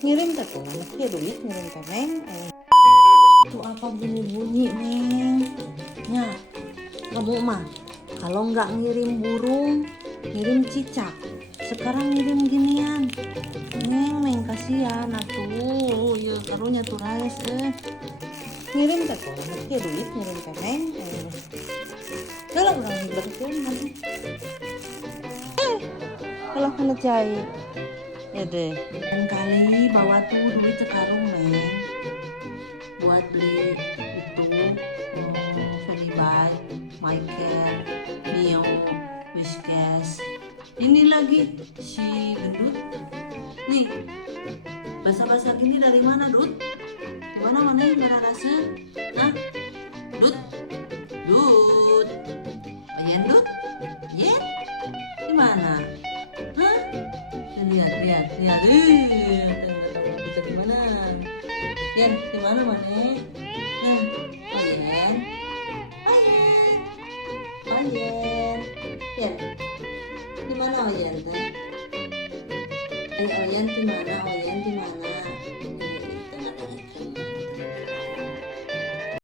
Ngirim teh tuh ya duit ngirim teh Neng. Itu apa bunyi-bunyi Neng? Nya, kamu mah kalau nggak ngirim burung, ngirim cicak. Sekarang ngirim ginian. Neng kasihan atuh, ya karunya tuh rais ngirim teh tuh ya duit ngirim teh Neng. Kalau orang berkirim nanti. Kalau kena cair. Ya deh. Dan kali bawa tuh duit sekarang Neng buat beli itu Felibat, Michael, Mio, Whiskas. Ini lagi si gendut. Nih, bahasa-bahasa gini dari mana Dut? Di mana mana yang merah rasa? Hah? Dut? Dut? Ayan Dut? Yen? Di mana? Hah? Lihat, lihat, lihat. Bisa di mana? Yen, di mana mana? Nah, Oyen, Oyen, Oyen, Yen, di mana Oyen teh? Oyen di mana? Oyen di mana?